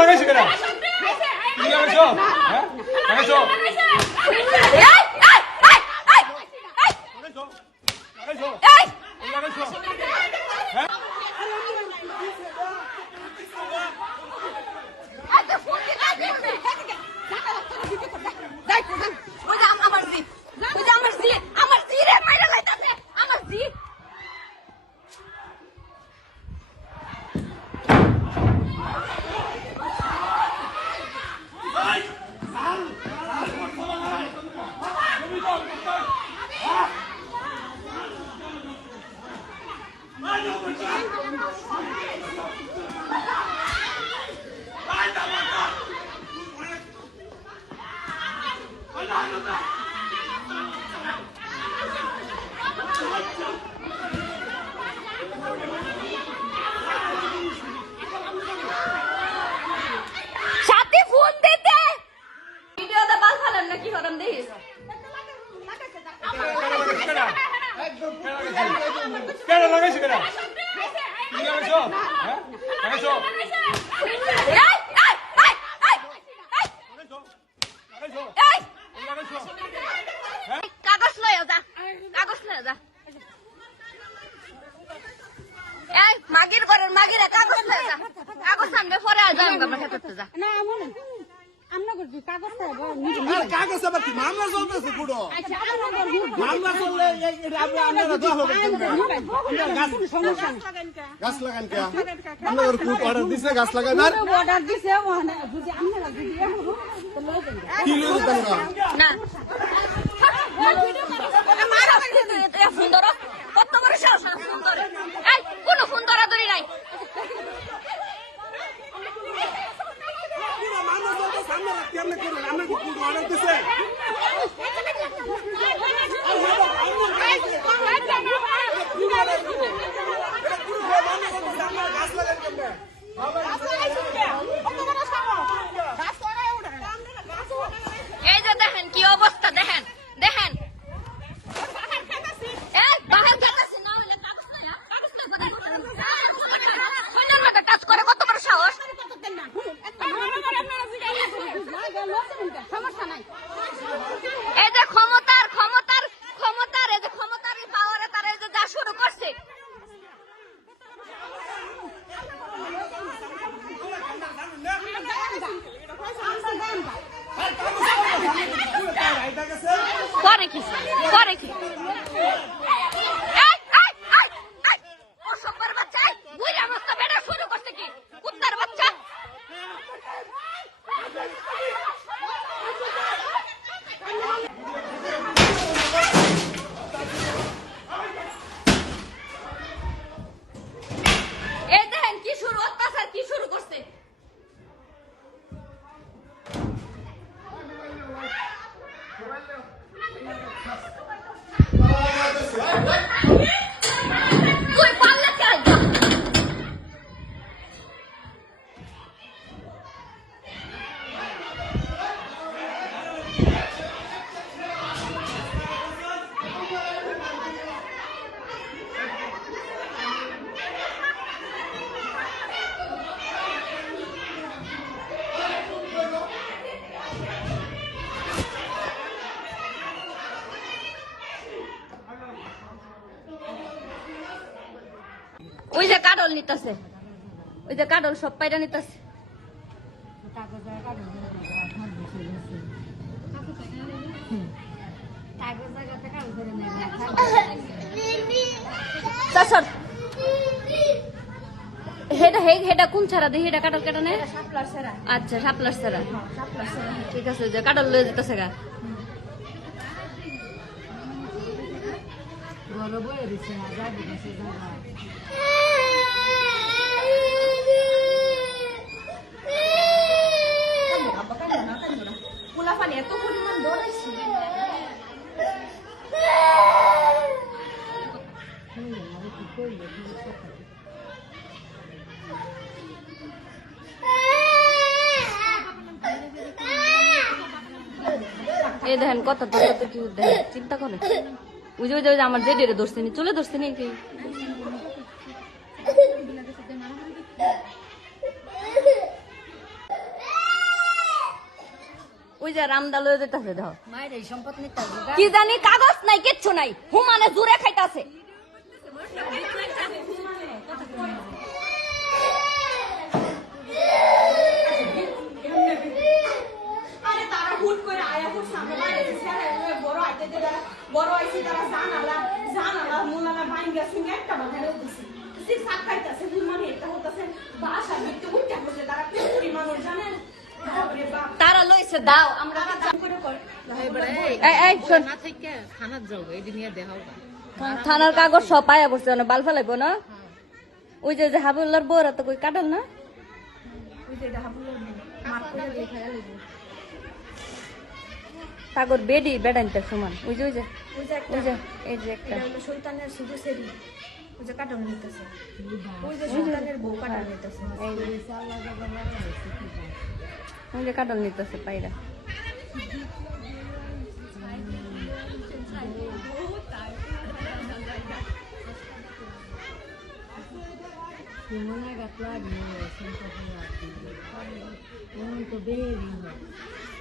লাগাইছো কেন? তুমি লাগাইছো? হ্যাঁ লাগাইছো? লাগাইছো? লাগাইছো? হ্যাঁ কেন লাগাইছো কেন? তুমি লাগাইছো? হ্যাঁ লাগাইছো? কাগজ লয়ে যা, কাগজ লয়ে যা। এই মাগির ঘরের মাগিরা কাগজ লয়ে যা, কাগজ আনবে পরে আর যাই আমরা খেতে যা। না এমন আমরা করছি কাগজ পাবো কাগজ আবার কি মামলা চলতেছে পুরো আচ্ছা আমরা করব মামলা চললে আপনারা দোয়া হবে সমস্যা গাছ লাগান কে আপনাদের কোর্ট অর্ডার দিছে গাছ লাগাবার অর্ডার দিছে যদি আমরা যদি তো লই দেন কি লই দেন না মারা এ সুন্দর কত বড় সাহস সুন্দর এই কোন সুন্দর ধরি নাই মামলা চলতে সামনে রাখতে আপনি করুন আমরা কি কোর্ট অর্ডার দিছে গাছ লাগান কেমনে এই যে দেখেন কি অবস্থা দেখেন দেখেন টাচ করে কত বড় সাহস সমস্যা নাই এই যে ক্ষমতার ক্ষমতার ক্ষমতার এই যে ক্ষমতার পাওয়ারে তারা এই যে যা শুরু করছে করে কি করে কি অসভ্যের বাচ্চা বুড়া মস্ত বেটা শুরু করছে কি কুত্তার বাচ্চা এই দেখেন কি শুরু অত্যাচার কি শুরু করছে তুই পারলে চাই ওই যে কাডল নিতেছে ওই যে কাডল সব পাইরা নিতেছে হেডা হেডা কোন ছাড়া দেখি হেডা কাডল কেটে নেয় আচ্ছা সাপলার ছাড়া ঠিক আছে যে কাডল লয়ে যেতেছে গা পোলাপানি এত পরিমাণ দৌড়াইছি এই দেখেন কত কত কি দেখেন চিন্তা করে ওই যে আমার জেডিরে ধরছে নি চলে ধরছে নি কি ওই যে রামদা লয়ে যেতেছে দেখো মায়ের এই সম্পদ নিতে হবে কি জানি কাগজ নাই কিচ্ছু নাই হুমানে জুড়ে খাইতাছে আরে তারা হুট করে আয়া হুট সামনে বাইরে ছেড়ে বড় আইতে যারা বড় আইছে তারা জানালা মুলানা ভাঙ্গা শুনে একটা বাজারে উঠছে সিক সাক খাইতাছে হুমানে এটা হতাছে বাসা বিতে উঠতে বসে তারা পেটুরি মানুষ জানেন বাপরে বাপ তারা লইছে দাও আমরা দাম করে করে এই শোন না থেকে থানার যাও এদিন নিয়ে দেখাও থানার কাগজ সব পায়া বসছে না বাল ফেলাইবো না ওই যে যে হাবুল্লার বউরা তো কই কাটাল না ওই যে এটা হাবুল মার করে দিয়ে খাইয়া লইব তাগর বেডি বেডাইনটা সমান ওই যে ওই যে ওই যে এই যে একটা এটা হলো শয়তানের শুধু সেরি ওই যে কাটন নিতেছে ওই যে শয়তানের বউ কাটন নিতেছে ওই যে কাটল নিতেছে পাইরা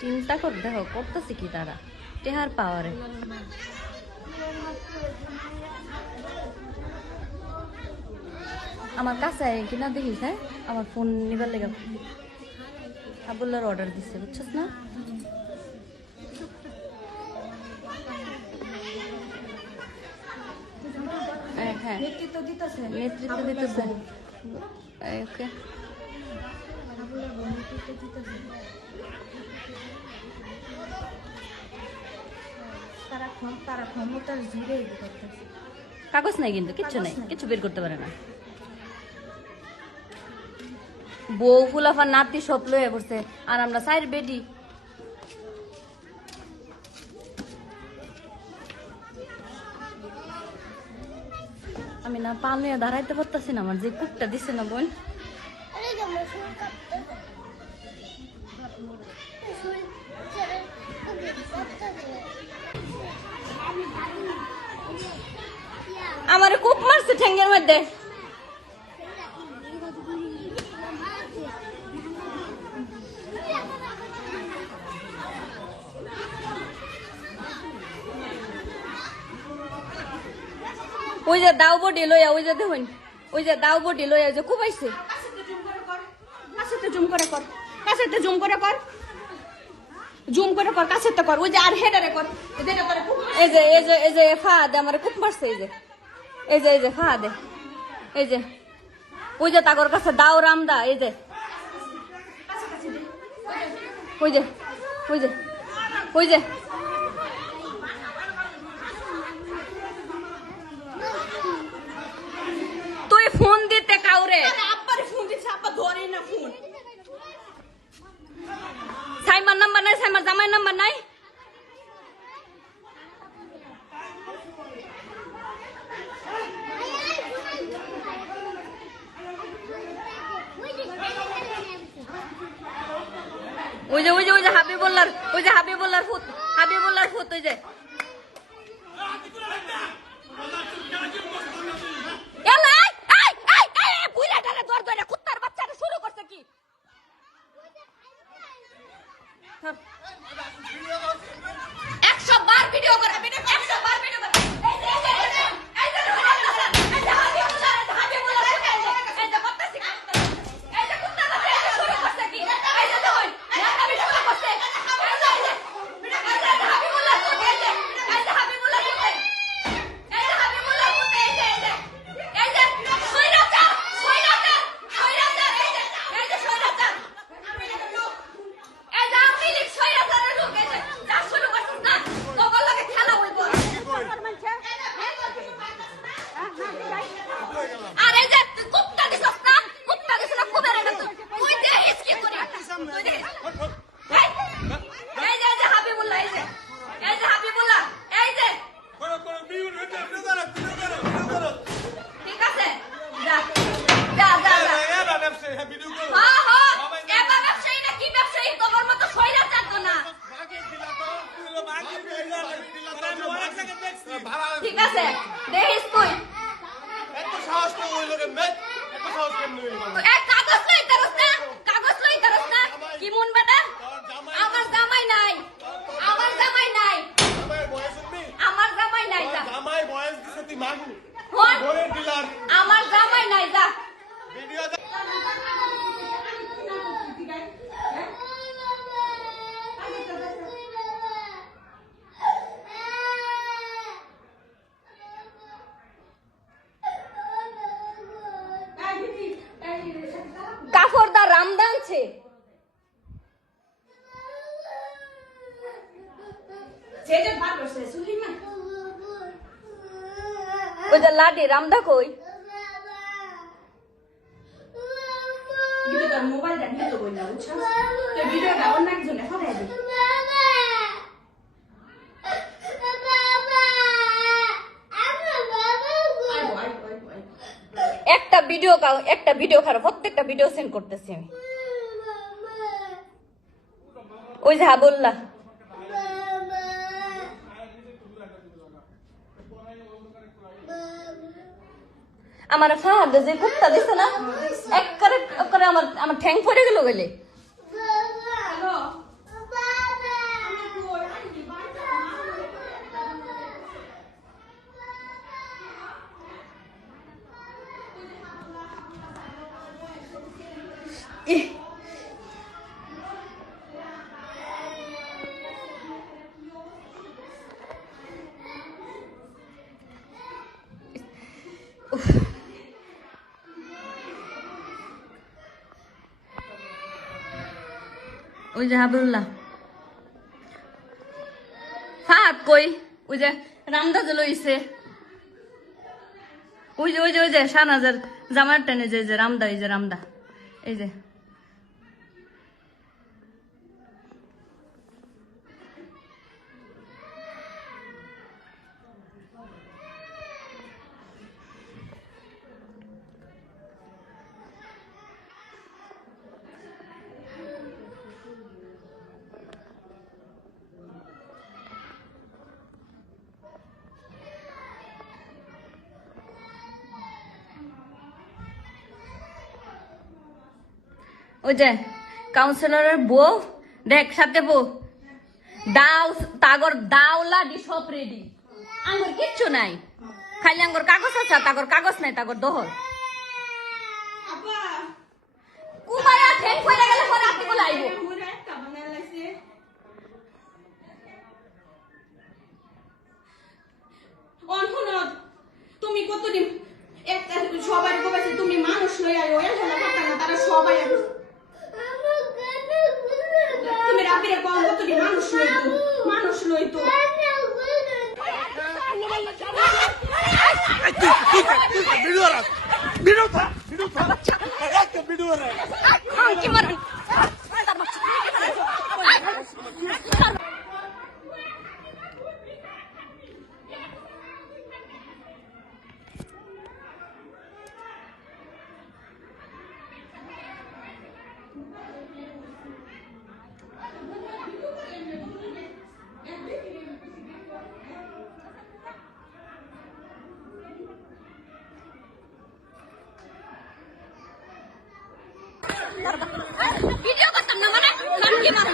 চিন্তা কর দেখো করতেছে কি তারা টেহার পাওয়ারে আমার কাছে কিনা দেখিস হ্যাঁ আমার ফোন নিবার লেগে আবুল্লার অর্ডার দিচ্ছে বুঝছিস না হ্যাঁ নেতৃত্ব দিতেছে নেতৃত্ব দিতেছে ওকে হাবুলের বউ নেতৃত্ব দিতেছে তারা ক্ষমতার জুড়ে করতেছে কাগজ নাই কিন্তু কিচ্ছু নাই কিছু বের করতে পারে না বউ ফুলাফার নাতি সব লয়ে পড়ছে আর আমরা সাইড বেডি আমি না পা নিয়ে দাঁড়াইতে পারতাছি না আমার যে কুকটা দিছে না বোন আমার কূপ মারছে ঠ্যাঙ্গের মধ্যে ওই যে দাও বডি লইয়া ওই যে দেখুন ওই যে দাও বডি লইয়া যে কুবাইছে কাছেতে জুম করে কর কাছেতে জুম করে কর জুম করে কর কাছেতে কর ওই যে আর হেডারে কর এটা করে এই যে এই যে এই যে ফাদে আমার কূপ মারছে এই যে এই যে ফাদে এই যে ওই যে তাগর কাছে দাও রামদা এই যে ওই যে ওই যে ওই যে তুই ফোন দিতে কাউরে আব্বারে ফোন দিছে আব্বা ধরে না ফোন সাইমার নাম্বার নাই সাইমার জামাই নাম্বার নাই ওই যে ওই যে ওই যে হাবিবুল্লাহর ওই যে হাবিবুল্লাহর ফুত ওই যে কুত্তার বাচ্চাটা শুরু করছে কি 100 বার ভিডিও করে 100 বার ভিডিও করে ঠিক আছে দেখিস তুই এত সাহস তো ওই লোকের মেট এত সাহস কেমনে হইল কাগজ লই তারস না কি মন বেটা আমার জামাই নাই কাফরদা রামদানছে যেটা ভাগ করছে শুনলি না ওই যে লাডি রামদা কই ভিডিওটা মোবাইলটা নিয়ে তো বই না বুঝছো তো ভিডিওটা অন্য একজনে ফটাই দিই একটা ভিডিও খারাপ প্রত্যেকটা ভিডিও সেন্ড করতেছি আমি ওই যে হাবুল্লাহ আমার ফাহাদ যে কুত্তা দিছে না একবারে আমার ঠ্যাং পড়ে গেল গেলে হ্যালো ওই যে হাবুল্লাহ ফাহাদ কই ওই যে রামদা যে লইছে ওই যে শাহনাজের জামার টেনে যে রামদা এই যে রামদা এই যে ওই যে কাউন্সিলরের বউ দেখ সাথে বউ দাও তাগর দাওলা দি সব রেডি আঙ্গুর কিচ্ছু নাই খালি আঙ্গুর কাগজ আছে তাগর কাগজ নাই তাগর দহল আপা কুমায়া ঠেং কইরা গেলে পরে আপনি বলে আইবো মুরে একটা বানাই লাইছে অনহুন তুমি কতদিন একটা সবাই কইছে তুমি মানুষ লই আইও এখানে কথা না তারা সবাই তুমি রাবিরে কোন কতদিন মানুষ লই তো কি মার ভিডিও করতাম না মানে কি মার